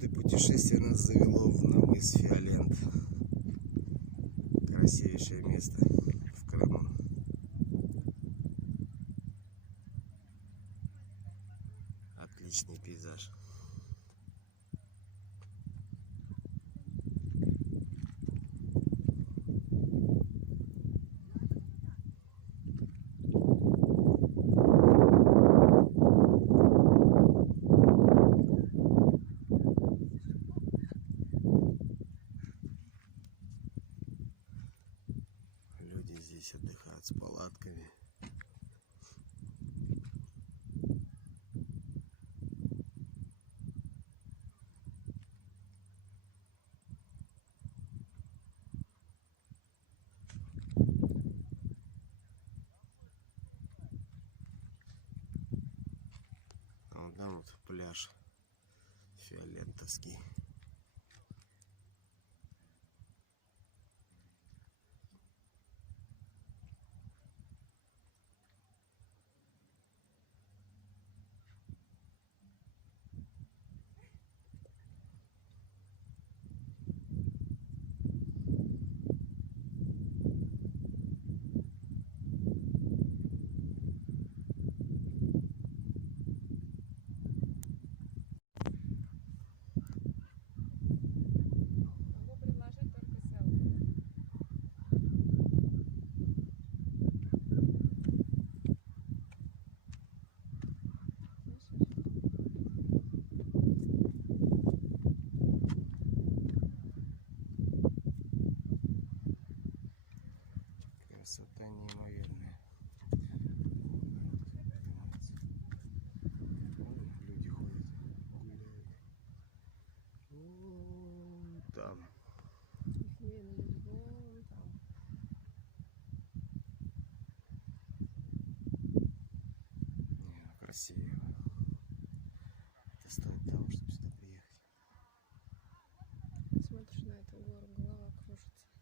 годы путешествия нас завело на мыс Фиолент. Красивейшее место в Крыму. Отличный пейзаж. Люди здесь отдыхают с палатками. А вот там вот пляж фиолентовский. Красота неимоверная. Люди ходят, гуляют. Вон там. Красиво. Это стоит того, чтобы сюда приехать. Смотришь на эту гору, голова кружится.